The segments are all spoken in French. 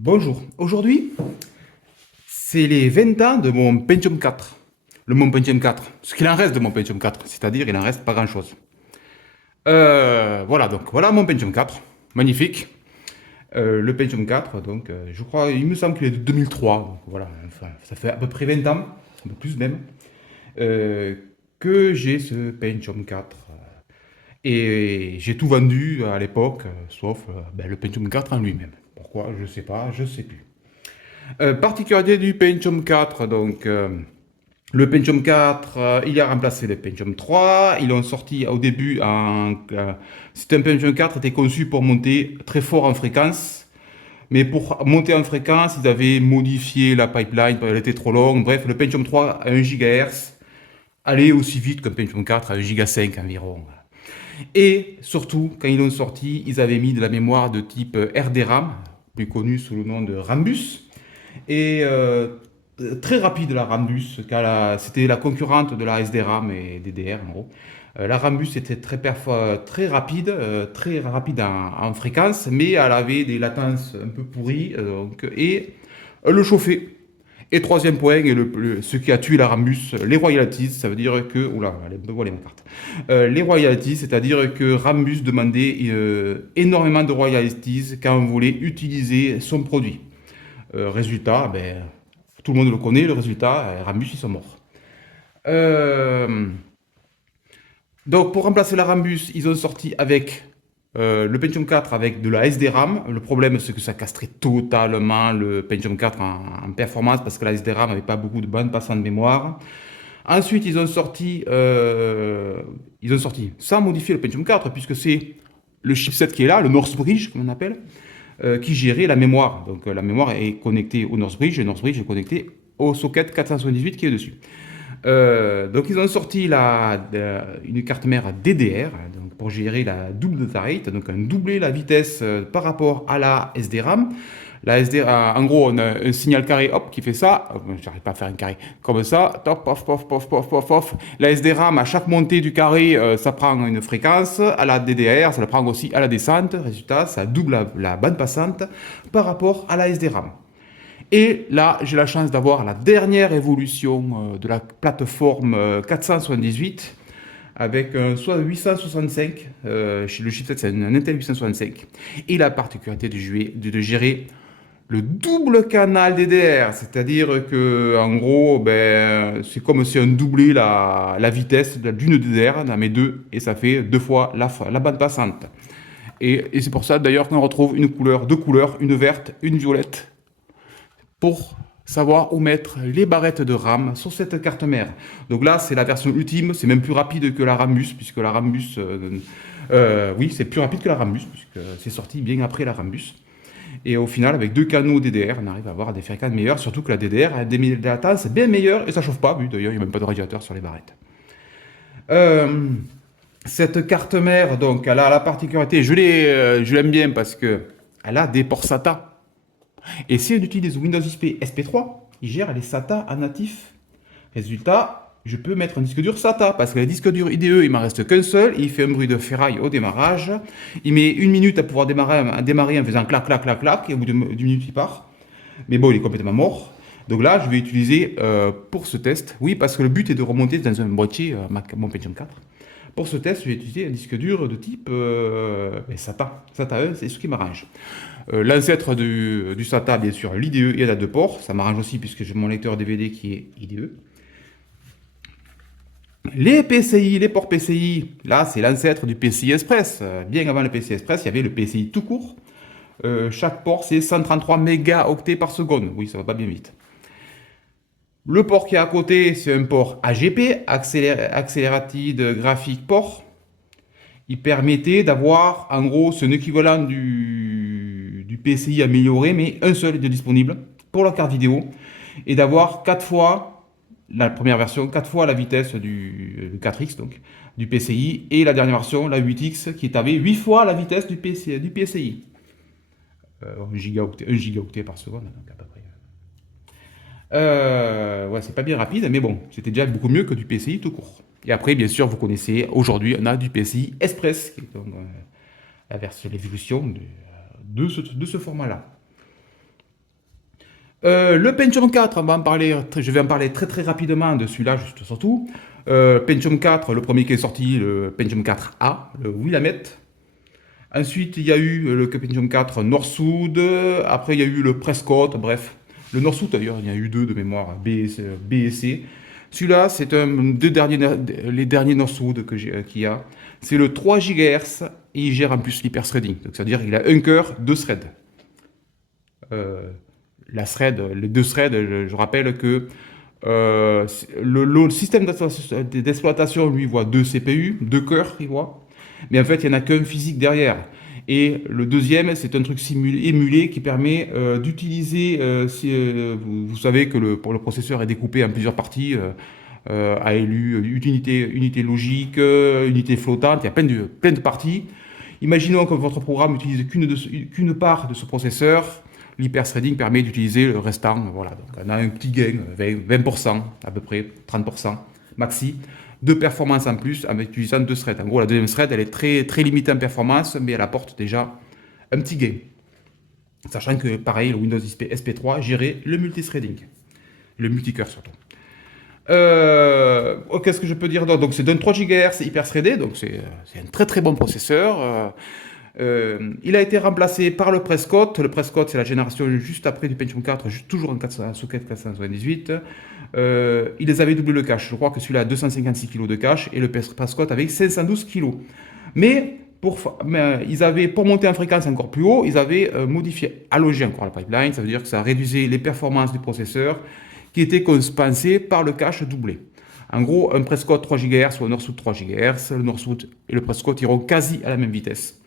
Bonjour, aujourd'hui c'est les 20 ans de mon Pentium 4, mon Pentium 4, ce qu'il en reste de mon Pentium 4, c'est-à-dire il en reste pas grand-chose. Voilà donc, voilà mon Pentium 4, magnifique. Le Pentium 4, donc je crois, il me semble qu'il est de 2003, donc voilà, enfin, ça fait à peu près 20 ans, un peu plus même, euh, que j'ai ce Pentium 4. Et j'ai tout vendu à l'époque, sauf le Pentium 4 en lui-même. Pourquoi? Je sais pas, je sais plus. Particularité du Pentium 4, donc le Pentium 4, il a remplacé le Pentium 3. Ils l'ont sorti au début c'est un Pentium 4 qui était conçu pour monter très fort en fréquence. Mais pour monter en fréquence, ils avaient modifié la pipeline, elle était trop longue. Bref, le Pentium 3 à 1 GHz allait aussi vite qu'un Pentium 4 à 1 Giga 5 environ. Et surtout, quand ils l'ont sorti, ils avaient mis de la mémoire de type RDRAM, plus connu sous le nom de Rambus. Et très rapide la Rambus, car c'était la concurrente de la SDRAM et DDR en gros. La Rambus était très rapide en fréquence, mais elle avait des latences un peu pourries, et elle le chauffait. Et troisième point, et ce qui a tué la Rambus, les royalties, ça veut dire que... Oula, allez, me voler ma carte. Les royalties, c'est-à-dire que Rambus demandait énormément de royalties quand on voulait utiliser son produit. Résultat, tout le monde le connaît, le résultat, Rambus, ils sont morts. Euh, donc pour remplacer la Rambus, ils ont sorti avec le Pentium 4 avec de la SDRAM. Le problème, c'est que ça castrait totalement le Pentium 4 en performance parce que la SDRAM n'avait pas beaucoup de bandes passantes de mémoire. Ensuite, ils ont sorti sans modifier le Pentium 4 puisque c'est le chipset qui est là, le Northbridge, comme on appelle, qui gérait la mémoire. Donc la mémoire est connectée au Northbridge et le Northbridge est connecté au socket 478 qui est dessus. Donc ils ont sorti une carte mère DDR donc pour gérer la double data rate, donc un doubler la vitesse par rapport à la SDRAM. La SDRAM, en gros, on a un signal carré, hop, qui fait ça. J'arrive pas à faire un carré comme ça. Top, pof, pof, pof, pof, pof, pof. La SDRAM, à chaque montée du carré, ça prend une fréquence. À la DDR, ça le prend aussi à la descente. Résultat, ça double la bande passante par rapport à la SDRAM. Et là, j'ai la chance d'avoir la dernière évolution de la plateforme 478 avec un soit 865, chez le chipset c'est un Intel 865, et la particularité de gérer le double canal DDR, c'est-à-dire que en gros, c'est comme si on doublait la vitesse d'une DDR dans mes deux, et ça fait deux fois la bande passante. Et c'est pour ça d'ailleurs qu'on retrouve deux couleurs, une verte, une violette, pour savoir où mettre les barrettes de RAM sur cette carte mère. Donc là, c'est la version ultime, c'est même plus rapide que la Rambus, puisque la Rambus, oui, c'est plus rapide que la Rambus, puisque c'est sorti bien après la Rambus. Et au final, avec deux canaux DDR, on arrive à avoir des fréquences meilleures, surtout que la DDR a des latences bien meilleures, et ça chauffe pas, oui, d'ailleurs, il n'y a même pas de radiateur sur les barrettes. Cette carte mère, donc, elle a la particularité, je l'aime bien parce que elle a des ports SATA. Et si on utilise Windows XP SP3, il gère les SATA en natif. Résultat, je peux mettre un disque dur SATA, parce que le disque dur IDE, il m'en reste qu'un seul, il fait un bruit de ferraille au démarrage, il met une minute à pouvoir démarrer en faisant clac, clac, clac, clac, et au bout d'une minute, il part. Mais bon, il est complètement mort. Donc là, je vais utiliser pour ce test, oui, parce que le but est de remonter dans un boîtier mon Pentium 4. Pour ce test, je vais utiliser un disque dur de type SATA. SATA 1, c'est ce qui m'arrange. L'ancêtre du SATA, bien sûr, l'IDE et la deux ports. Ça m'arrange aussi puisque j'ai mon lecteur DVD qui est IDE. Les PCI, les ports PCI, là, c'est l'ancêtre du PCI Express. Bien avant le PCI Express, il y avait le PCI tout court. Chaque port, c'est 133 mégaoctets par seconde. Oui, ça va pas bien vite. Le port qui est à côté, c'est un port AGP, Accelerated Graphic Port. Il permettait d'avoir, en gros, c'est un équivalent du PCI amélioré, mais un seul est disponible pour la carte vidéo, et d'avoir 4 fois, la première version, 4 fois la vitesse du 4X, donc, du PCI, et la dernière version, la 8X, qui avait 8 fois la vitesse du PCI. 1 gigaoctet par seconde, donc à peu près. Ouais, c'est pas bien rapide, mais bon, c'était déjà beaucoup mieux que du PCI tout court. Et après, bien sûr, vous connaissez, aujourd'hui, on a du PCI Express, qui est donc, la version, l'évolution de ce format-là. Le Pentium 4, on va en parler, je vais en parler très très rapidement de celui-là, juste surtout. Pentium 4, le premier qui est sorti, le Pentium 4A, le Willamette. Ensuite, il y a eu le Pentium 4 Northwood. Après, il y a eu le Prescott. Bref, le Northwood d'ailleurs, il y a eu deux de mémoire, B et C. Celui-là, c'est les derniers Northwood qu'il y a. C'est le 3 GHz et il gère en plus l'hyper-threading. Donc, c'est-à-dire qu'il a un cœur, deux threads. Euh, les deux threads, je rappelle que le système d'exploitation, lui, voit deux CPU, deux cœurs, il voit. Mais en fait, il n'y en a qu'un physique derrière. Et le deuxième, c'est un truc émulé qui permet d'utiliser, vous savez que pour le processeur est découpé en plusieurs parties, ALU, unité logique, unité flottante, il y a plein de parties. Imaginons que votre programme n'utilise qu'une part de ce processeur. L'hyper-threading permet d'utiliser le restant. Voilà, donc on a un petit gain, 20% à peu près, 30% maxi, de performance en plus en utilisant deux threads. En gros, la deuxième thread, elle est très, très limitée en performance, mais elle apporte déjà un petit gain. Sachant que, pareil, le Windows SP3 gérait le multithreading, le multicœur surtout. Qu'est-ce que je peux dire d'autre? Donc c'est un 3 GHz hyper threadé, donc c'est un très très bon processeur. Il a été remplacé par le Prescott. Le Prescott, c'est la génération juste après du Pentium 4, toujours en socket 478. Ils avaient doublé le cache. Je crois que celui-là a 256 kg de cache et le Prescott avec 512 kg. Mais ils avaient, pour monter en fréquence encore plus haut, ils avaient modifié, allongé encore la pipeline. Ça veut dire que ça réduisait les performances du processeur qui étaient compensées par le cache doublé. En gros, un Prescott 3 GHz ou un Northwood 3 GHz, le Northwood et le Prescott iront quasi à la même vitesse.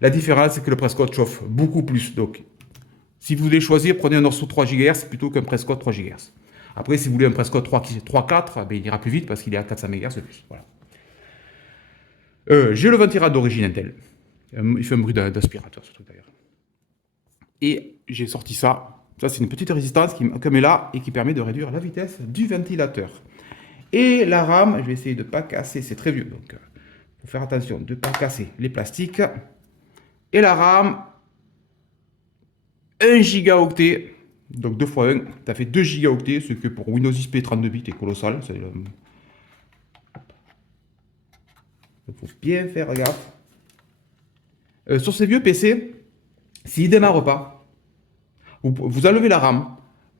La différence, c'est que le Prescott chauffe beaucoup plus. Donc, si vous voulez choisir, prenez un Northwood 3 GHz plutôt qu'un Prescott 3 GHz. Après, si vous voulez un Prescott 3.4, ben, il ira plus vite parce qu'il est à 400 MHz de plus. Voilà. J'ai le ventilateur d'origine Intel. Il fait un bruit d'aspirateur, ce truc d'ailleurs. Et j'ai sorti ça. Ça, c'est une petite résistance qui met là et qui permet de réduire la vitesse du ventilateur. Et la RAM, je vais essayer de ne pas casser, c'est très vieux, donc il faut faire attention de ne pas casser les plastiques. Et la RAM, 1 gigaoctet, donc 2 fois 1, ça fait 2 gigaoctets, ce que pour Windows XP 32 bits est colossal. Il faut bien faire gaffe. Sur ces vieux PC, s'il ne démarre pas, vous enlevez la RAM,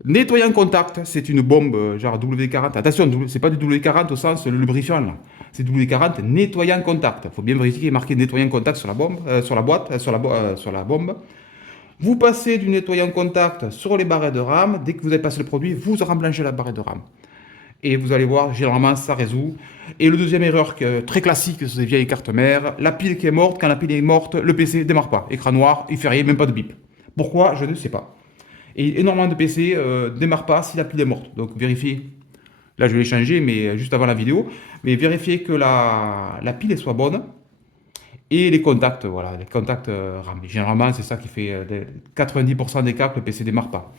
nettoyez en contact, c'est une bombe genre W40. Attention, c'est pas du W40 au sens le lubrifiant là. C'est W40 nettoyant en contact. Il faut bien vérifier qu'il est marqué nettoyant en contact sur la bombe, sur la boîte, sur la bombe. Vous passez du nettoyant en contact sur les barrettes de RAM. Dès que vous avez passé le produit, vous remplacez la barrette de RAM. Et vous allez voir, généralement, ça résout. Et le deuxième erreur très classique sur ces vieilles cartes mères, la pile qui est morte. Quand la pile est morte, le PC ne démarre pas. Écran noir, il fait rien, même pas de bip. Pourquoi? Je ne sais pas. Et énormément de PC ne démarrent pas si la pile est morte. Donc vérifiez. Là, je l'ai changé, mais juste avant la vidéo. Mais vérifiez que la pile soit bonne. Et les contacts, voilà, les contacts RAM. Généralement, c'est ça qui fait 90% des cas que le PC ne démarre pas.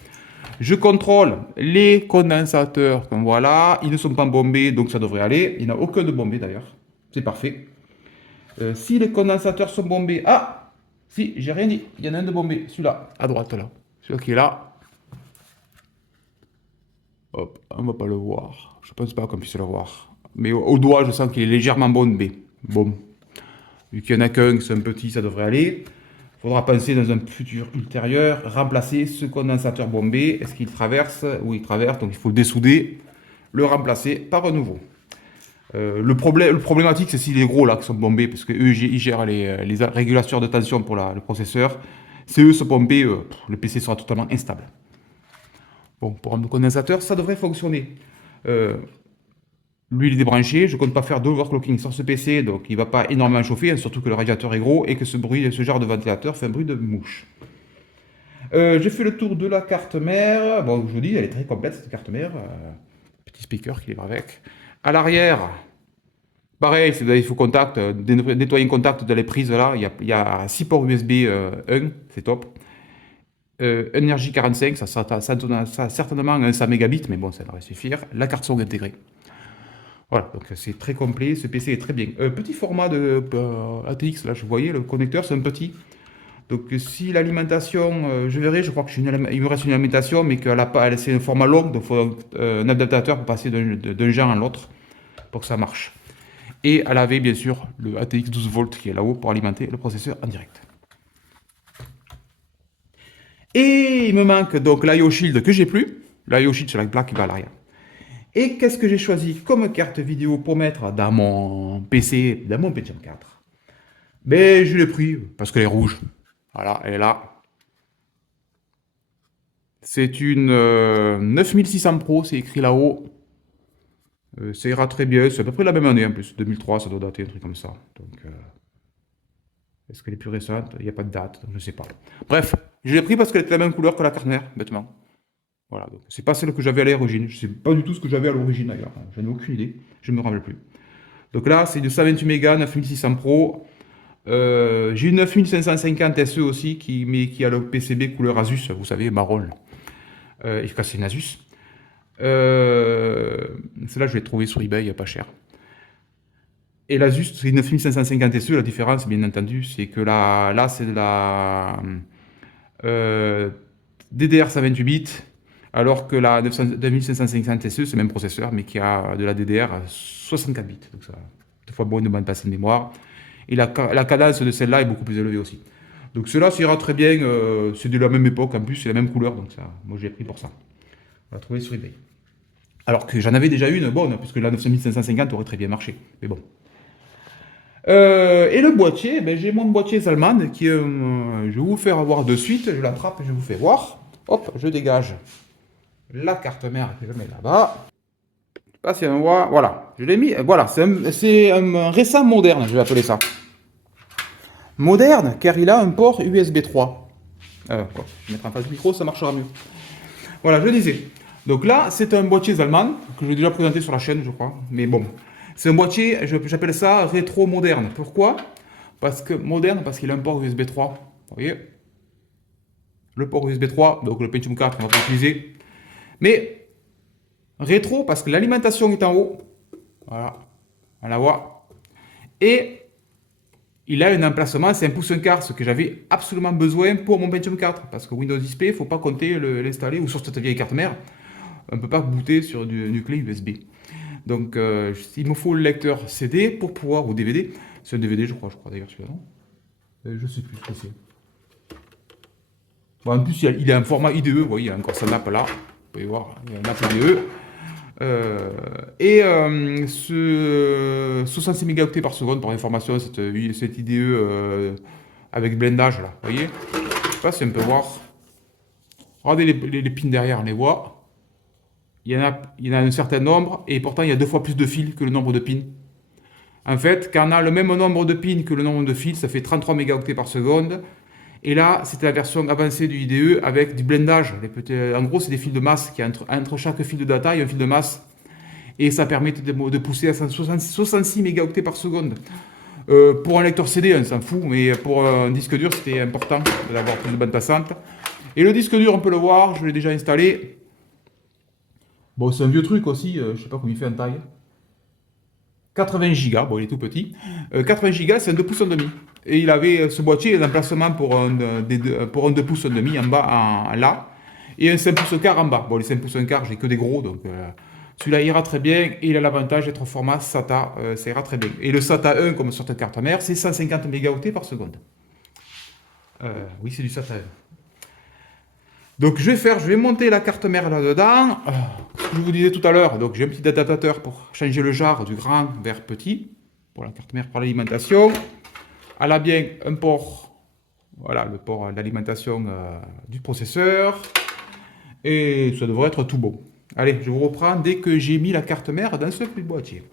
Je contrôle les condensateurs, comme voilà, ils ne sont pas bombés, donc ça devrait aller. Il n'y en a aucun de bombé d'ailleurs, c'est parfait. Si les condensateurs sont bombés, ah, si, j'ai rien dit, il y en a un de bombé, celui-là, à droite là, celui qui est là. Hop, on ne va pas le voir, je pense pas qu'on puisse le voir. Mais au doigt, je sens qu'il est légèrement bombé. Bon, vu qu'il n'y en a qu'un, c'est un petit, ça devrait aller. Il faudra penser dans un futur ultérieur, remplacer ce condensateur bombé. Est-ce qu'il traverse? Oui, il traverse, donc il faut le dessouder, le remplacer par un nouveau. Le problématique, c'est si les gros là qui sont bombés, parce qu'eux, ils gèrent les régulateurs de tension pour le processeur. Si eux sont bombés, le PC sera totalement instable. Bon, pour un condensateur, ça devrait fonctionner. Lui, il est débranché. Je ne compte pas faire d'overclocking sur ce PC, donc il ne va pas énormément chauffer, hein, surtout que le radiateur est gros et que ce genre de ventilateur fait un bruit de mouche. J'ai fait le tour de la carte mère. Bon, je vous dis, elle est très complète cette carte mère. Petit speaker qui est avec. À l'arrière, pareil, si vous avez faux contact, nettoyer un contact de les prises là. Il y a 6 ports USB 1, c'est top. Energy 45, ça a certainement un 100 mégabits, mais bon, ça devrait suffire. La carte son intégrée. Voilà, donc c'est très complet, ce PC est très bien. Petit format de ATX, là je voyais, le connecteur c'est un petit. Donc si l'alimentation, je verrai, je crois qu'il me reste une alimentation, mais qu'elle a pas, c'est un format long, donc il faut un adaptateur pour passer d'un genre à l'autre pour que ça marche. Et elle avait bien sûr le ATX 12 volts qui est là-haut pour alimenter le processeur en direct. Et il me manque donc l'IO Shield que j'ai plus. L'IO Shield, c'est la plaque qui va à l'arrière. Et qu'est-ce que j'ai choisi comme carte vidéo pour mettre dans mon PC, dans mon Pentium 4? Ben, je l'ai pris parce qu'elle est rouge. Voilà, elle est là. C'est une 9600 Pro, c'est écrit là-haut. Ça ira très bien, c'est à peu près la même année en plus. 2003, ça doit dater, un truc comme ça. Donc, est-ce qu'elle est plus récente? Il n'y a pas de date, donc je ne sais pas. Bref, je l'ai pris parce qu'elle était la même couleur que la carte mère, bêtement. Voilà, donc c'est pas celle que j'avais à l'origine. Je sais pas du tout ce que j'avais à l'origine d'ailleurs. J'en ai aucune idée, je ne me rappelle plus. Donc là, c'est de 128 Mega, 9600 Pro. J'ai une 9550 SE aussi, qui a le PCB couleur Asus, vous savez, marron. Et c'est une Asus. Celle-là, je l'ai trouvée sur eBay, pas cher. Et l'Asus, c'est une 9550 SE. La différence, bien entendu, c'est que là c'est de la DDR 128 bits, alors que la 9550 SE, c'est le même processeur, mais qui a de la DDR 64 bits. Donc ça, deux fois moins de bande passée de mémoire. Et la cadence de celle-là est beaucoup plus élevée aussi. Donc cela, ça ira très bien. C'est de la même époque, en plus, c'est la même couleur. Donc ça, moi, j'ai pris pour ça. On l'a trouvé sur eBay. Alors que j'en avais déjà une bonne, puisque la 9550 aurait très bien marché. Mais bon. Et le boîtier, ben, j'ai mon boîtier Zalman qui, je vais vous faire voir de suite. Je l'attrape et je vous fais voir. Hop, je dégage la carte mère que je mets là-bas. Je sais pas si on voit. Voilà, je l'ai mis. Voilà, c'est un récent moderne, je vais appeler ça. Moderne, car il a un port USB 3. Je vais mettre en face du micro, ça marchera mieux. Voilà, je disais. Donc là, c'est un boîtier Zalman que j'ai déjà présenté sur la chaîne, je crois. Mais bon, c'est un boîtier, j'appelle ça rétro moderne. Pourquoi? Parce qu'il a un port USB 3. Vous voyez? Le port USB 3, donc le Pentium 4, on va pas utiliser. Mais rétro, parce que l'alimentation est en haut. Voilà, on la voit. Et il a un emplacement, c'est un pouce un quart, ce que j'avais absolument besoin pour mon Pentium 4. Parce que Windows Display, il ne faut pas compter l'installer, ou sur cette vieille carte mère. On ne peut pas booter sur du clé USB. Donc, il me faut le lecteur CD pour pouvoir, ou DVD. C'est un DVD, je crois d'ailleurs, celui-là, non? Je sais plus ce que c'est. Bon, en plus, il a un format IDE, vous voyez, il y a encore sa nappe là. Vous pouvez voir, il y a une nappe IDE. Ce 66 mégaoctets par seconde, pour information, cette IDE avec blindage, là, vous voyez? Je sais pas si on peut voir. Regardez les pins derrière, on les voit. Il y en a un certain nombre, et pourtant il y a 2 fois plus de fils que le nombre de pins. En fait, quand on a le même nombre de pins que le nombre de fils, ça fait 33 mégaoctets par seconde. Et là, c'était la version avancée du IDE avec du blindage. En gros, c'est des fils de masse qui entre chaque fil de data, il y a un fil de masse. Et ça permet de pousser à 66 mégaoctets par seconde. Pour un lecteur CD, on s'en fout, mais pour un disque dur, c'était important d'avoir plus de bande passante. Et le disque dur, on peut le voir, je l'ai déjà installé. Bon, c'est un vieux truc aussi, je sais pas comment il fait en taille. 80 Go, bon, il est tout petit. 80 Go, c'est un 2 pouces et demi. Et il avait ce boîtier, un emplacement pour un 2 pouces et demi en bas, là. Et un 5 pouces quart en bas. Bon, les 5 pouces quart, j'ai que des gros, donc celui-là ira très bien. Et il a l'avantage d'être au format SATA, ça ira très bien. Et le SATA 1, comme sur ta carte mère, c'est 150 mégaoctets par seconde. Oui, c'est du SATA 1. Donc je vais monter la carte mère là-dedans. Je vous disais tout à l'heure, donc j'ai un petit adaptateur pour changer le jar du grand vers petit, pour la carte mère, pour l'alimentation. Elle a bien un port, voilà, le port d'alimentation du processeur. Et ça devrait être tout bon. Allez, je vous reprends dès que j'ai mis la carte mère dans ce petit boîtier.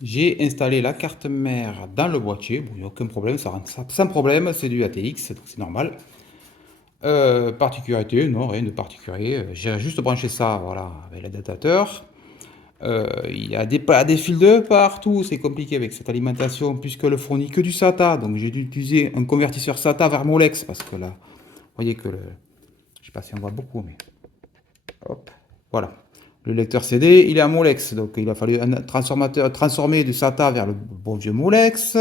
J'ai installé la carte mère dans le boîtier. Bon, il n'y a aucun problème, ça rentre sans problème, c'est du ATX, donc c'est normal. Particularité, non, rien de particulier. J'ai juste branché ça, voilà, avec l'adaptateur. Il y a des fils de partout, c'est compliqué avec cette alimentation puisqu'elle ne fournit que du SATA. Donc j'ai dû utiliser un convertisseur SATA vers Molex parce que là, vous voyez que je sais pas si on voit beaucoup, mais hop, voilà. Le lecteur CD, il est à Molex, donc il a fallu transformer du SATA vers le bon vieux Molex.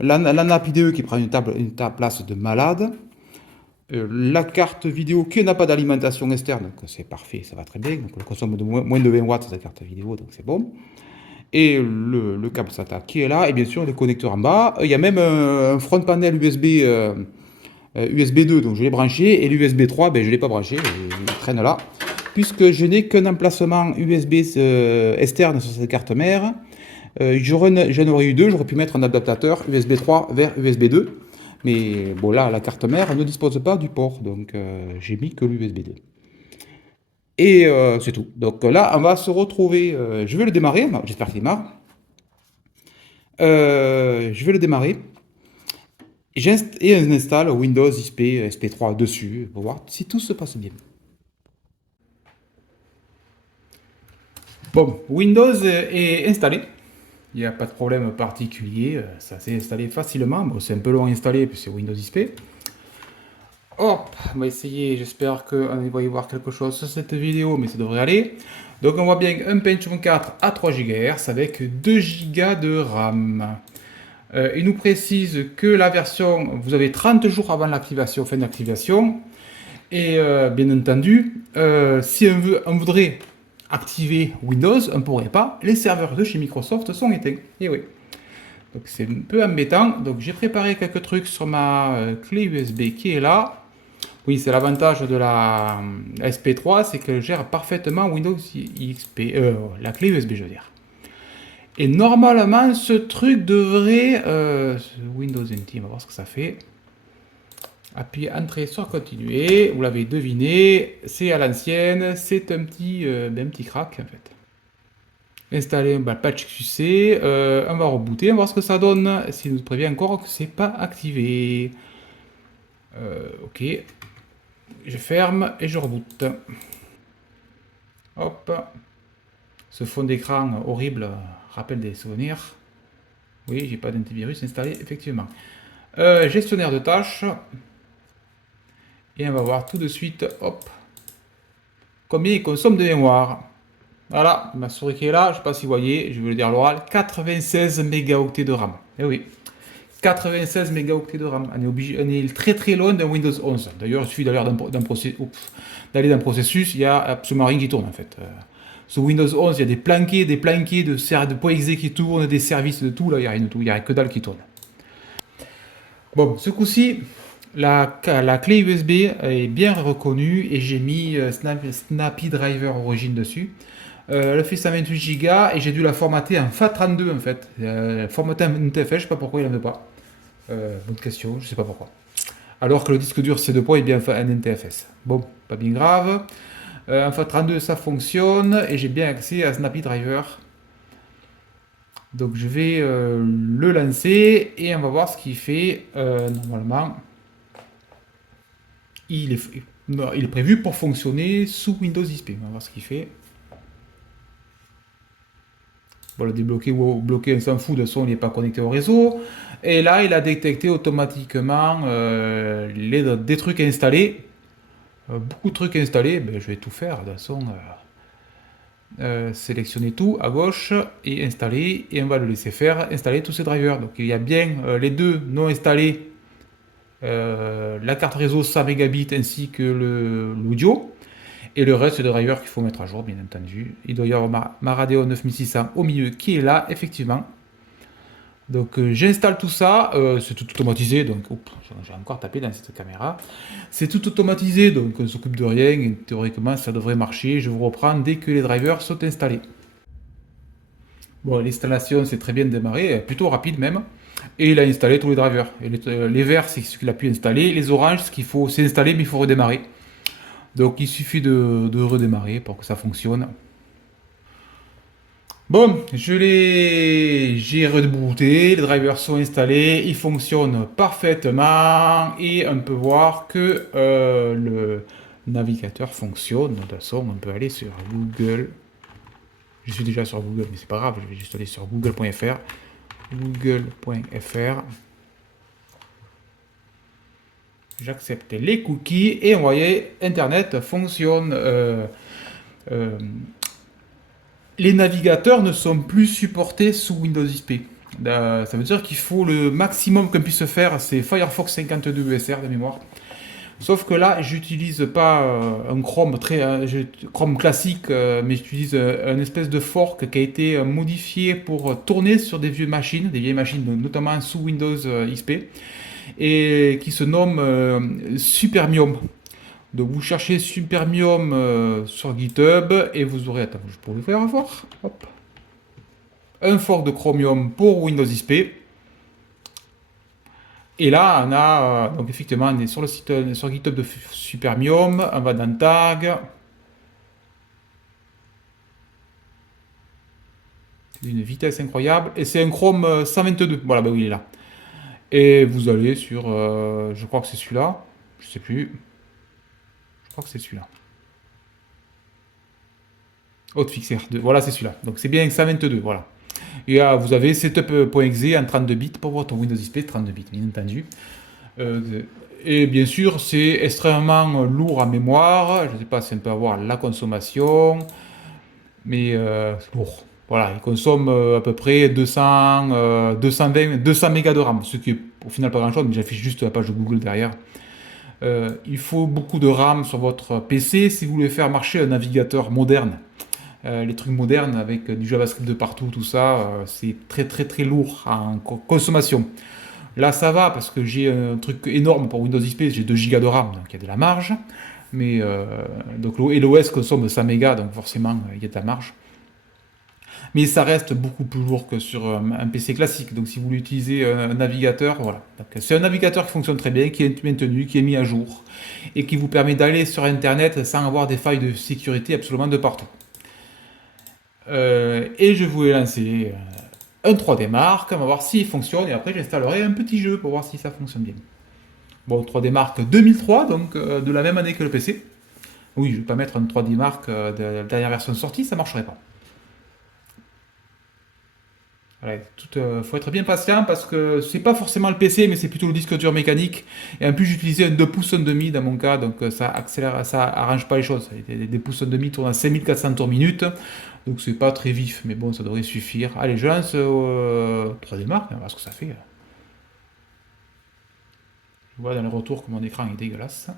la nappe IDE qui prend une place de malade. La carte vidéo qui n'a pas d'alimentation externe, donc c'est parfait, ça va très bien. Donc elle consomme moins de 20 watts cette carte vidéo, donc c'est bon. Et le câble SATA qui est là, et bien sûr les connecteurs en bas. Il y a même un front panel USB 2, donc je l'ai branché, et l'USB 3, ben, je ne l'ai pas branché, il traîne là, puisque je n'ai qu'un emplacement USB externe sur cette carte mère. J'en aurais eu deux, j'aurais pu mettre un adaptateur USB 3 vers USB 2, mais bon là, la carte mère ne dispose pas du port, donc j'ai mis que l'USB 2. Et c'est tout. Donc là, on va se retrouver, je vais le démarrer, j'espère qu'il démarre. Je vais le démarrer. Et on installe Windows XP, SP3 dessus, pour voir si tout se passe bien. Bon, Windows est installé. Il n'y a pas de problème particulier. Ça s'est installé facilement. Bon, c'est un peu long à installer, puis c'est Windows XP. Hop, on va essayer. J'espère qu'on va y voir quelque chose sur cette vidéo, mais ça devrait aller. Donc, on voit bien un Pentium 4 à 3 GHz avec 2 Go de RAM. Il nous précise que la version, vous avez 30 jours avant l'activation, fin d'activation. Et bien entendu, si on voudrait activer Windows, on ne pourrait pas. Les serveurs de chez Microsoft sont éteints. Et oui. Donc c'est un peu embêtant. Donc j'ai préparé quelques trucs sur ma clé USB qui est là. Oui, c'est l'avantage de la SP3, c'est qu'elle gère parfaitement Windows XP, la clé USB, je veux dire. Et normalement, ce truc devrait... Windows NT, on va voir ce que ça fait. Appuyez Entrée sur Continuer. Vous l'avez deviné, c'est à l'ancienne. C'est un petit crack, en fait. Installer un patch QC. On va rebooter, on va voir ce que ça donne. S'il nous prévient encore que c'est pas activé. Ok. Je ferme et je reboot. Hop. Ce fond d'écran horrible rappelle des souvenirs. Oui, j'ai pas d'antivirus installé, effectivement. Gestionnaire de tâches. Et on va voir tout de suite, hop, combien il consomme de mémoire. Voilà, ma souris qui est là, je ne sais pas si vous voyez, je vais le dire à l'oral, 96 mégaoctets de RAM. Eh oui, 96 mégaoctets de RAM. On est très très loin d'un Windows 11. D'ailleurs, il suffit d'aller dans le processus, il n'y a absolument rien qui tourne en fait. Sur Windows 11, il y a des planqués de points .exe qui tournent, des services de tout, là, il n'y a rien de tout, il n'y a que dalle qui tourne. Bon, ce coup-ci, la clé USB est bien reconnue et j'ai mis Snappy Driver Origin dessus. Elle fait 128 Go et j'ai dû la formater en FAT32 en fait. Formater en NTFS, je sais pas pourquoi il n'en veut pas. Bonne question, je sais pas pourquoi. Alors que le disque dur C2 est bien en NTFS. Bon, pas bien grave. En FAT32 ça fonctionne et j'ai bien accès à Snappy Driver. Donc je vais le lancer et on va voir ce qu'il fait. Normalement, il est prévu pour fonctionner sous Windows XP. On va voir ce qu'il fait. Bon, le débloquer ou bloquer, on s'en fout, de toute façon, il n'est pas connecté au réseau. Et là, il a détecté automatiquement des trucs installés. Beaucoup de trucs installés. Ben, je vais tout faire. De toute façon, sélectionner tout à gauche et installer. Et on va le laisser faire installer tous ces drivers. Donc, il y a bien les deux non installés. La carte réseau 100 Mbps ainsi que l'audio. Et le reste, c'est le driver qu'il faut mettre à jour, bien entendu. Il doit y avoir ma Radeon 9600 au milieu qui est là, effectivement. Donc j'installe tout ça, c'est tout automatisé, donc j'ai encore tapé dans cette caméra. C'est tout automatisé, donc on s'occupe de rien, et théoriquement ça devrait marcher. Je vous reprends dès que les drivers sont installés. Bon, l'installation c'est très bien démarré, plutôt rapide même. Et il a installé tous les drivers. Et les verts, c'est ce qu'il a pu installer. Les oranges, ce qu'il faut, c'est installer, mais il faut redémarrer. Donc il suffit de redémarrer pour que ça fonctionne. Bon, j'ai rebooté, les drivers sont installés, ils fonctionnent parfaitement et on peut voir que le navigateur fonctionne. De toute façon, on peut aller sur Google. Je suis déjà sur Google, mais c'est pas grave, je vais juste aller sur google.fr. Google.fr. J'accepte les cookies et on voyait Internet fonctionne. Les navigateurs ne sont plus supportés sous Windows XP. Ça veut dire qu'il faut le maximum qu'on puisse faire, c'est Firefox 52 ESR de mémoire. Sauf que là, j'utilise pas un Chrome Chrome classique, mais j'utilise un espèce de fork qui a été modifié pour tourner sur des vieilles machines, notamment sous Windows XP, et qui se nomme Supermium. Donc vous cherchez Supermium sur GitHub et vous aurez, attends, je pourrais le faire voir, hop, un fork de Chromium pour Windows XP. Et là, on a, donc effectivement, on est sur le site, sur GitHub de Supermium, on va dans Tag. C'est d'une vitesse incroyable. Et c'est un Chrome 122. Voilà, bah oui, il est là. Et vous allez sur, je crois que c'est celui-là. Je sais plus. Je crois que c'est celui-là. Hotfix R2. Voilà, c'est celui-là. Donc c'est bien 122, voilà. Et vous avez setup.exe en 32 bits pour votre Windows XP 32 bits, bien entendu. Et bien sûr, c'est extrêmement lourd en mémoire. Je ne sais pas si on peut avoir la consommation, mais c'est lourd. Voilà, il consomme à peu près 200 mégas de RAM, ce qui est au final pas grand-chose, mais j'affiche juste la page de Google derrière. Il faut beaucoup de RAM sur votre PC si vous voulez faire marcher un navigateur moderne. Les trucs modernes avec du JavaScript de partout, tout ça, c'est très très très lourd en consommation. Là ça va parce que j'ai un truc énorme pour Windows XP, j'ai 2 Go de RAM, donc il y a de la marge. Mais donc l'OS consomme 100 mégas, donc forcément il y a de la marge. Mais ça reste beaucoup plus lourd que sur un PC classique. Donc si vous voulez utiliser un navigateur, voilà. C'est un navigateur qui fonctionne très bien, qui est maintenu, qui est mis à jour et qui vous permet d'aller sur Internet sans avoir des failles de sécurité absolument de partout. Et je voulais lancer un 3D Mark, on va voir s'il fonctionne, et après j'installerai un petit jeu pour voir si ça fonctionne bien. Bon, 3D Mark 2003, donc de la même année que le PC. Oui, je ne vais pas mettre un 3D Mark de la dernière version sortie, ça ne marcherait pas. Il faut être bien patient parce que c'est pas forcément le PC, mais c'est plutôt le disque dur mécanique. Et en plus, j'utilisais un 2 pouces 1,5 dans mon cas, donc ça accélère, ça arrange pas les choses. Des pouces 1,5 tournent à 5400 tours minute, donc c'est pas très vif, mais bon, ça devrait suffire. Allez, je lance 3D Mark, on va voir ce que ça fait. Je vois dans le retour que mon écran est dégueulasse.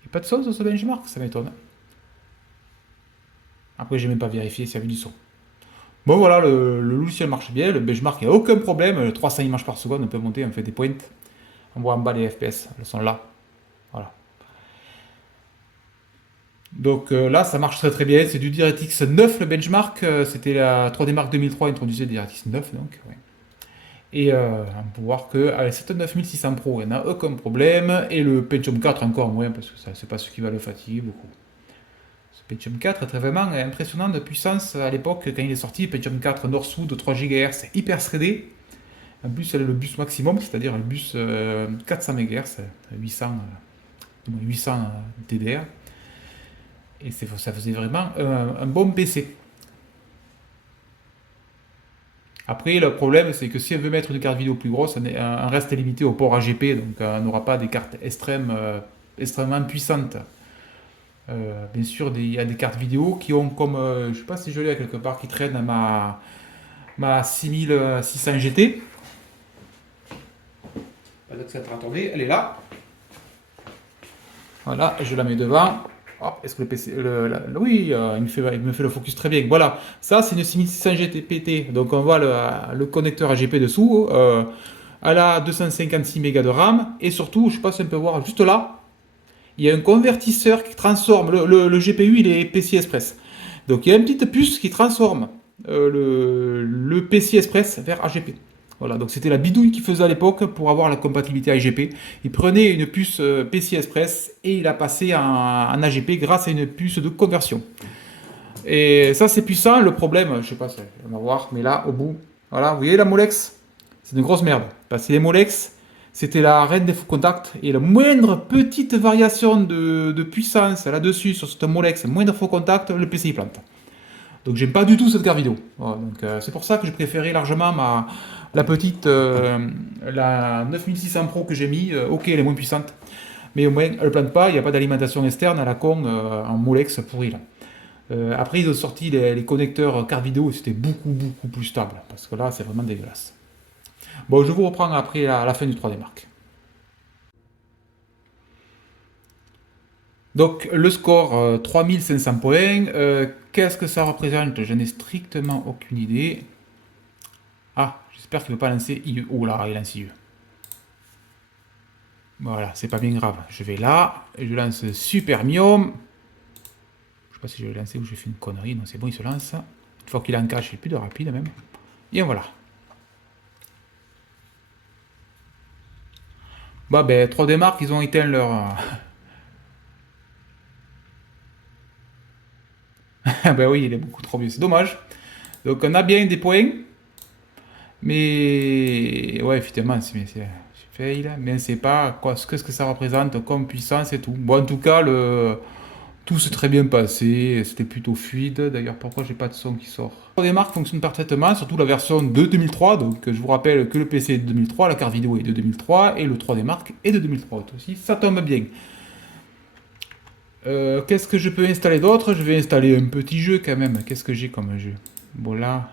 Il n'y a pas de son sur ce benchmark, ça m'étonne. Après, j'ai même pas vérifié s'il y avait du son. Bon voilà, le logiciel marche bien, le benchmark, il n'y a aucun problème, le 300 images par seconde, on peut monter, on fait des points, on voit en bas les FPS, elles sont là. Voilà. Donc là, ça marche très très bien, c'est du DirectX 9 le benchmark, c'était la 3D Mark 2003 introduisait DirectX 9, donc ouais. Et on peut voir qu'avec cette 9600 Pro, il n'y en a aucun problème, et le Pentium 4 encore moins, parce que ça c'est pas ce qui va le fatiguer beaucoup. Ce Pentium 4 était vraiment impressionnant de puissance à l'époque quand il est sorti. Pentium 4 Northwood de 3 GHz hyper threadé. En plus, c'est le bus maximum, c'est-à-dire le bus 400 MHz, 800 DDR. Et ça faisait vraiment un bon PC. Après, le problème, c'est que si on veut mettre une carte vidéo plus grosse, on reste limité au port AGP, donc on n'aura pas des cartes extrêmement puissantes. Bien sûr, il y a des cartes vidéo qui ont comme, je ne sais pas si je l'ai quelque part, qui traîne à ma 6600 GT. Elle est là. Voilà, je la mets devant. Oh, est-ce que le PC. Oui, il me fait le focus très bien. Voilà, ça c'est une 6600 GT PT. Donc on voit le connecteur AGP dessous. Elle a 256 mégas de RAM. Et surtout, je ne sais pas si on peut voir juste là, il y a un convertisseur qui transforme. Le GPU, il est PCI Express. Donc il y a une petite puce qui transforme le PCI Express vers AGP. Voilà, donc c'était la bidouille qu'il faisait à l'époque pour avoir la compatibilité AGP. Il prenait une puce PCI Express et il a passé en AGP grâce à une puce de conversion. Et ça c'est puissant, le problème, je sais pas, on va voir, mais là au bout, voilà, vous voyez la Molex, c'est une grosse merde. Parce que les Molex, c'était la reine des faux contacts et la moindre petite variation de puissance là-dessus sur cette Molex, moindre faux contact, le PC plante. Donc j'aime pas du tout cette carte vidéo. Voilà, donc c'est pour ça que j'ai préféré largement la petite, la 9600 Pro que j'ai mis. Ok, elle est moins puissante, mais au moins elle plante pas, il n'y a pas d'alimentation externe à la con en Molex pourri là. Après, ils ont sorti les connecteurs carte vidéo et c'était beaucoup plus stable. Parce que là, c'est vraiment dégueulasse. Bon, je vous reprends après à la fin du 3D Mark. Donc, le score 3500 points. Qu'est-ce que ça représente? Je n'ai strictement aucune idée. Ah, j'espère qu'il ne veut pas lancer IE. Oh là, il lance IE. Voilà, c'est pas bien grave. Je vais là, je lance Supermium. Je sais pas si je vais lancer ou j'ai fait une connerie. Non, c'est bon, il se lance. Une fois qu'il est en cache, il est plus de rapide même. Et voilà. Bah ben, 3D Mark, ils ont éteint leur... ben oui, il est beaucoup trop vieux, c'est dommage. Donc on a bien des points. Mais ouais, effectivement, c'est fail, mais on ne sait pas quoi, ce que ça représente comme puissance et tout. Bon, en tout cas, tout s'est très bien passé, c'était plutôt fluide. D'ailleurs, pourquoi j'ai pas de son qui sort? Les marques fonctionnent parfaitement, surtout la version de 2003. Donc, je vous rappelle que le PC est de 2003, la carte vidéo est de 2003 et le 3D Mark est de 2003 aussi. Ça tombe bien. Qu'est-ce que je peux installer d'autre? Je vais installer un petit jeu quand même. Qu'est-ce que j'ai comme jeu? Bon, là.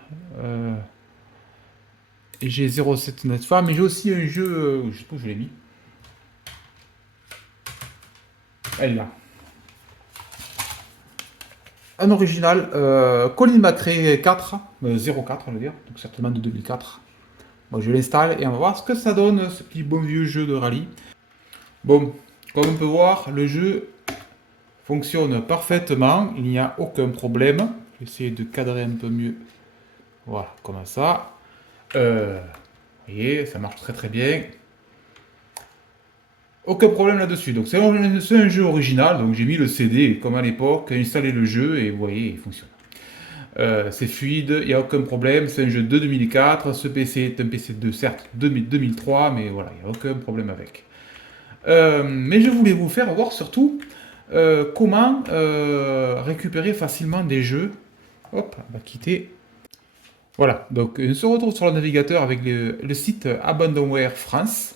Et j'ai 0,7 Netfa, mais j'ai aussi un jeu, je sais pas où je l'ai mis. Elle est là. Un original, Colin McRae 4, 04 on va dire, donc certainement de 2004. Bon, je l'installe et on va voir ce que ça donne, ce petit bon vieux jeu de rallye. Bon, comme on peut voir, le jeu fonctionne parfaitement, il n'y a aucun problème. Je vais essayer de cadrer un peu mieux. Voilà, comme ça. Vous voyez, ça marche très bien. Aucun problème là-dessus. Donc c'est un jeu original, donc j'ai mis le CD comme à l'époque, installé le jeu et vous voyez, il fonctionne. C'est fluide, il n'y a aucun problème, c'est un jeu de 2004, ce PC est un PC de certes 2003, mais voilà, il n'y a aucun problème avec. Mais je voulais vous faire voir surtout comment récupérer facilement des jeux. Hop, on va quitter. Voilà, donc on se retrouve sur le navigateur avec le site Abandonware France.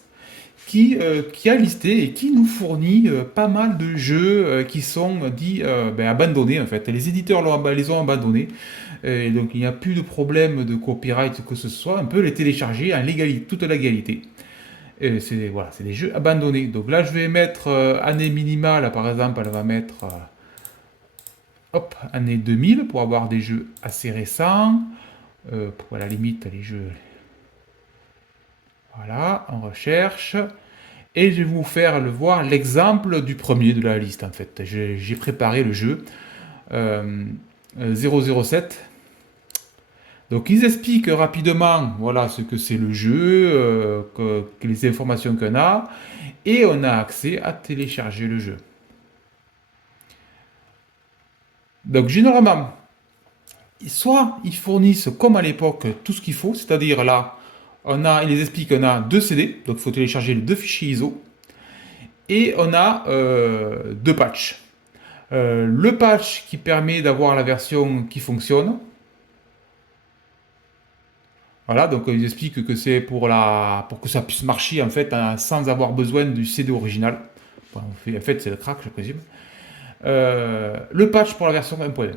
Qui a listé et qui nous fournit pas mal de jeux qui sont dits abandonnés en fait. Les éditeurs les ont abandonnés. Et donc il n'y a plus de problème de copyright que ce soit. On peut les télécharger en légalité, toute légalité. C'est voilà, c'est des jeux abandonnés. Donc là je vais mettre année minimale, par exemple, elle va mettre hop, année 2000 pour avoir des jeux assez récents. Pour à la limite les jeux. Voilà, on recherche. Et je vais vous faire voir l'exemple du premier de la liste en fait. J'ai préparé le jeu 007. Donc ils expliquent rapidement voilà, ce que c'est le jeu, que les informations qu'on a, et on a accès à télécharger le jeu. Donc généralement, soit ils fournissent comme à l'époque tout ce qu'il faut, c'est-à-dire là, ils les expliquent qu'on a 2 CD, donc il faut télécharger les 2 fichiers ISO. Et on a 2 patchs. Le patch qui permet d'avoir la version qui fonctionne. Voilà, donc ils expliquent que c'est pour que ça puisse marcher en fait sans avoir besoin du CD original. Bon, en fait, c'est le crack, je présume. Le patch pour la version 1.1.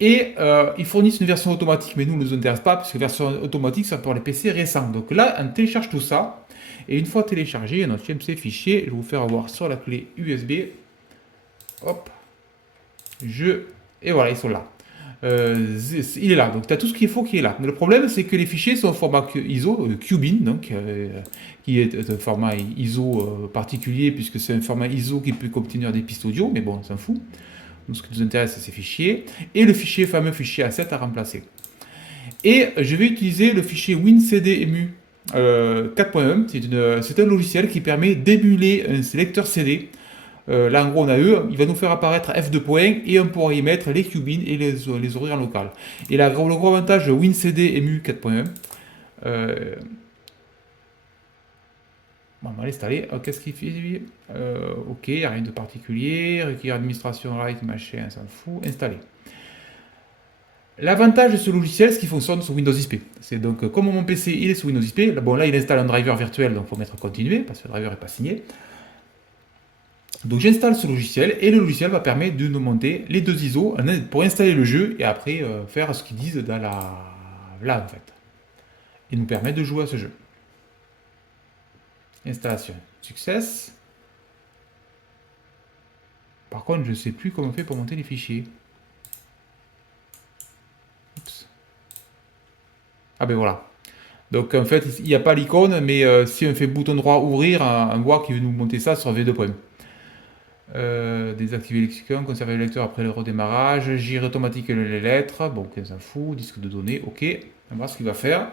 Et ils fournissent une version automatique, mais nous ne nous intéresse pas, parce que la version automatique, c'est pour les PC récents. Donc là, on télécharge tout ça. Et une fois téléchargé, notre CMC fichier, je vais vous faire voir sur la clé USB. Hop. Et voilà, ils sont là. Il est là, donc tu as tout ce qu'il faut qui est là. Mais le problème, c'est que les fichiers sont au format ISO, Cubin, donc, qui est un format ISO particulier, puisque c'est un format ISO qui peut contenir des pistes audio, mais bon, on s'en fout. Donc, ce qui nous intéresse, c'est ces fichiers. Et le fameux fichier A7 à remplacer. Et je vais utiliser le fichier WinCDEMU 4.1. C'est un logiciel qui permet d'émuler un lecteur CD. Là, en gros, on a il va nous faire apparaître F2 points et on pourra y mettre les cubines et les horaires locales. Et là, le gros avantage de WinCDEMU 4.1, on va l'installer. Qu'est-ce qu'il fait? Ok, rien de particulier. Requérir administration right, machin, on s'en fout. Installer. L'avantage de ce logiciel, c'est qu'il fonctionne sur Windows XP. C'est donc, comme mon PC il est sous Windows XP, bon là il installe un driver virtuel, donc il faut mettre continuer, parce que le driver n'est pas signé. Donc j'installe ce logiciel et le logiciel va permettre de nous monter les deux ISO pour installer le jeu et après faire ce qu'ils disent dans là en fait. Et nous permet de jouer à ce jeu. Installation. Success. Par contre, je ne sais plus comment on fait pour monter les fichiers. Oups. Ah ben voilà. Donc en fait, il n'y a pas l'icône, mais si on fait bouton droit ouvrir, on voit qu'il veut nous monter ça sur V2 points. Désactiver le lexicon, conserver le lecteur après le redémarrage, gérer automatique les lettres, bon, on s'en fout, disque de données, ok, on va voir ce qu'il va faire.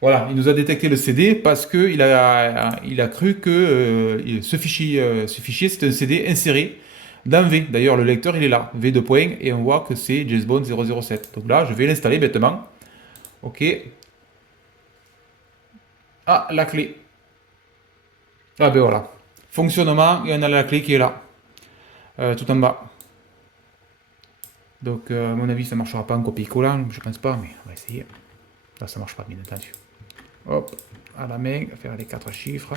Voilà, il nous a détecté le CD parce qu'il a cru que ce fichier c'est un CD inséré dans V. D'ailleurs, le lecteur il est là, V2 points, et on voit que c'est James Bond 007. Donc là, je vais l'installer bêtement. Ok. Ah, la clé. Ah ben voilà. Fonctionnement, et on a la clé qui est là, tout en bas. Donc à mon avis ça marchera pas en copie-collant, je pense pas, mais on va essayer. Là ça marche pas bien entendu. Hop, à la main, faire les 4 chiffres.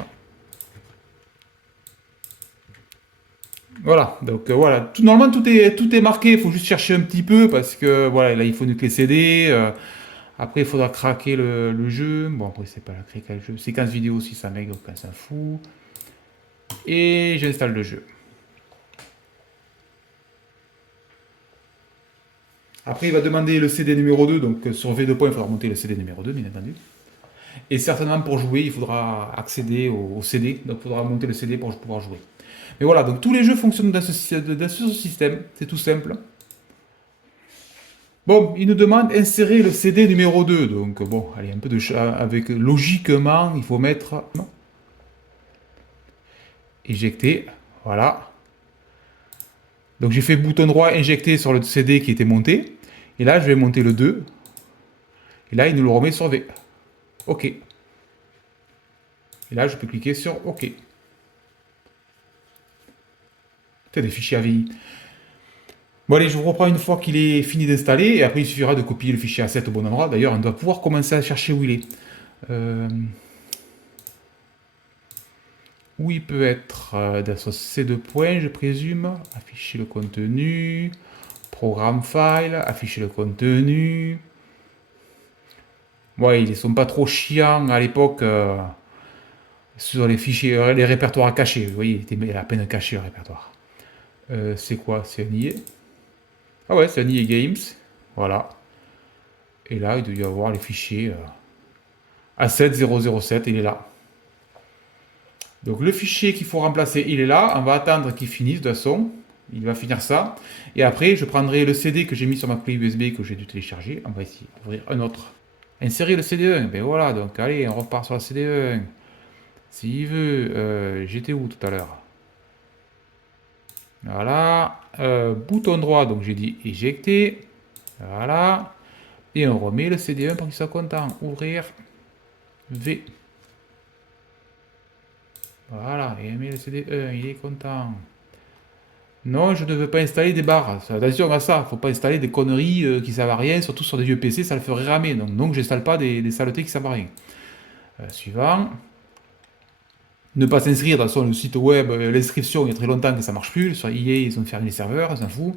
Voilà, donc voilà. Normalement tout est marqué, il faut juste chercher un petit peu parce que voilà, là il faut une clé CD. Après il faudra craquer le jeu. Bon après c'est pas la craquer le jeu. Séquence vidéo si ça mec, donc on s'en fout. Et j'installe le jeu. Après, il va demander le CD numéro 2, donc sur V2 points, il faudra monter le CD numéro 2, bien entendu. Et certainement, pour jouer, il faudra accéder au CD, donc il faudra monter le CD pour pouvoir jouer. Mais voilà, donc tous les jeux fonctionnent dans ce système, c'est tout simple. Bon, il nous demande d'insérer le CD numéro 2, donc bon, allez, un peu de chat, avec logiquement, il faut mettre éjecter, voilà. Donc j'ai fait bouton droit injecter sur le CD qui était monté, et là je vais monter le 2, et là il nous le remet sur V. OK. Et là, je peux cliquer sur OK. C'est des fichiers AVI. Bon allez, je vous reprends une fois qu'il est fini d'installer, et après il suffira de copier le fichier A7 au bon endroit. D'ailleurs, on doit pouvoir commencer à chercher où il est. Où il peut être dans ce C2 points, je présume. Afficher le contenu. Programme file. Afficher le contenu. Ouais, ils ne sont pas trop chiants à l'époque sur les fichiers, les répertoires cachés. Vous voyez, il était à peine caché le répertoire. C'est quoi? C'est un IE. Ah ouais, c'est un IE Games. Voilà. Et là, il doit y avoir les fichiers A7007, il est là. Donc le fichier qu'il faut remplacer, il est là. On va attendre qu'il finisse de toute façon. Il va finir ça. Et après, je prendrai le CD que j'ai mis sur ma clé USB que j'ai dû télécharger. On va essayer d'ouvrir un autre. Insérer le CD1. Ben voilà, donc allez, on repart sur la CD1. S'il veut, j'étais où tout à l'heure? Voilà. Bouton droit, donc j'ai dit éjecter. Voilà. Et on remet le CD1 pour qu'il soit content. Ouvrir. V. Voilà. Et on met le CD1. Il est content. Non, je ne veux pas installer des barres. Attention à ça. Il ne faut pas installer des conneries qui ne servent à rien. Surtout sur des vieux PC, ça le ferait ramer. Donc je n'installe pas des saletés qui ne servent à rien. Suivant. Ne pas s'inscrire dans le site web. L'inscription, il y a très longtemps que ça ne marche plus. Sur EA, ils ont fermé les serveurs. On s'en fout.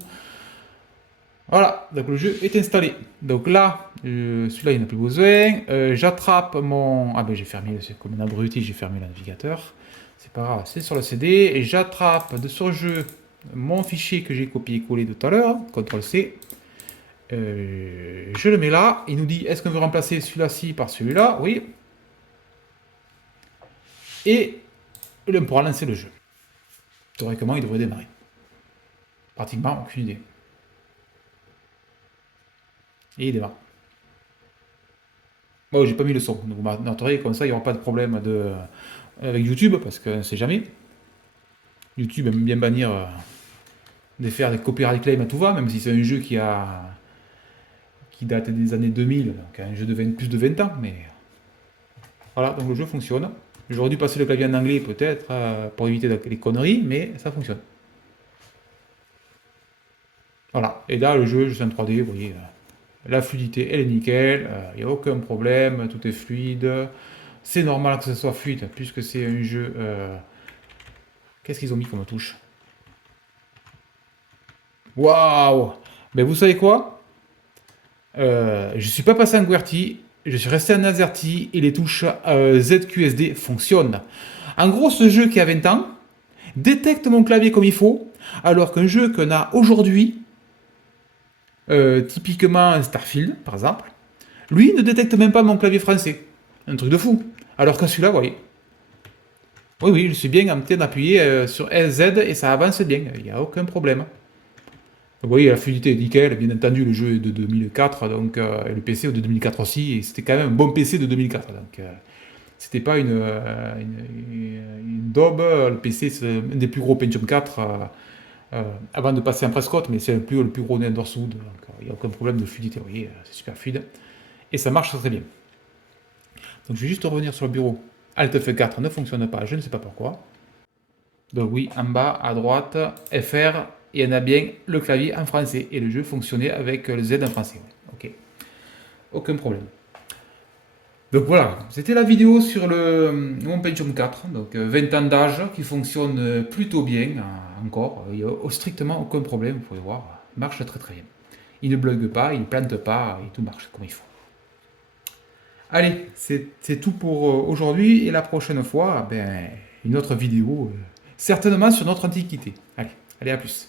Voilà, donc le jeu est installé. Donc là, celui-là, il n'a plus besoin. J'attrape mon... Ah ben j'ai fermé, c'est comme un abruti, j'ai fermé le navigateur. C'est pas grave, c'est sur le CD. Et j'attrape de ce jeu mon fichier que j'ai copié-collé tout à l'heure. CTRL-C. Je le mets là. Il nous dit, est-ce qu'on veut remplacer celui-là-ci par celui-là? Oui. Et on pourra lancer le jeu. Théoriquement, il devrait démarrer. Pratiquement, aucune idée. Et il démarre. Bon, j'ai pas mis le son, donc vous noterez comme ça, il n'y aura pas de problème avec YouTube, parce qu'on ne sait jamais. YouTube aime bien bannir de faire des copyright claims à tout va, même si c'est un jeu qui date des années 2000, donc un jeu de plus de 20 ans, mais voilà, donc le jeu fonctionne. J'aurais dû passer le clavier en anglais peut-être pour éviter les conneries, mais ça fonctionne. Voilà, et là le jeu, je suis en 3D, vous voyez, la fluidité elle est nickel, il n'y a aucun problème, tout est fluide. c'est normal que ce soit fluide, puisque c'est un jeu... Qu'est-ce qu'ils ont mis comme touche? Waouh! Mais vous savez quoi? Je suis pas passé en QWERTY, je suis resté en AZERTY et les touches ZQSD fonctionnent. En gros, ce jeu qui a 20 ans détecte mon clavier comme il faut, alors qu'un jeu qu'on a aujourd'hui, typiquement Starfield par exemple, lui ne détecte même pas mon clavier français. Un truc de fou. Alors que celui-là, vous voyez. Oui, oui, je suis bien en train d'appuyer sur Z et ça avance bien, il n'y a aucun problème. Vous voyez, la fluidité est nickel, bien entendu, le jeu est de 2004, donc et le PC est de 2004 aussi, et c'était quand même un bon PC de 2004. Donc, c'était pas une daube, le PC c'est un des plus gros Pentium 4 avant de passer en Prescott, mais c'est le plus gros Northwood, donc il n'y a aucun problème de fluidité, vous voyez, c'est super fluide. Et ça marche très bien. Donc je vais juste revenir sur le bureau. Alt F4 ne fonctionne pas, je ne sais pas pourquoi. Donc oui, en bas, à droite, FR, et on a bien le clavier en français. Et le jeu fonctionnait avec le Z en français. Ok, aucun problème. Donc voilà, c'était la vidéo sur mon Pentium 4, donc 20 ans d'âge, qui fonctionne plutôt bien encore. Il n'y a strictement aucun problème, vous pouvez voir, il marche très très bien. Il ne bug pas, il ne plante pas, et tout marche comme il faut. Allez, c'est tout pour aujourd'hui, et la prochaine fois, ben, une autre vidéo, certainement sur notre antiquité. Allez, allez, à plus.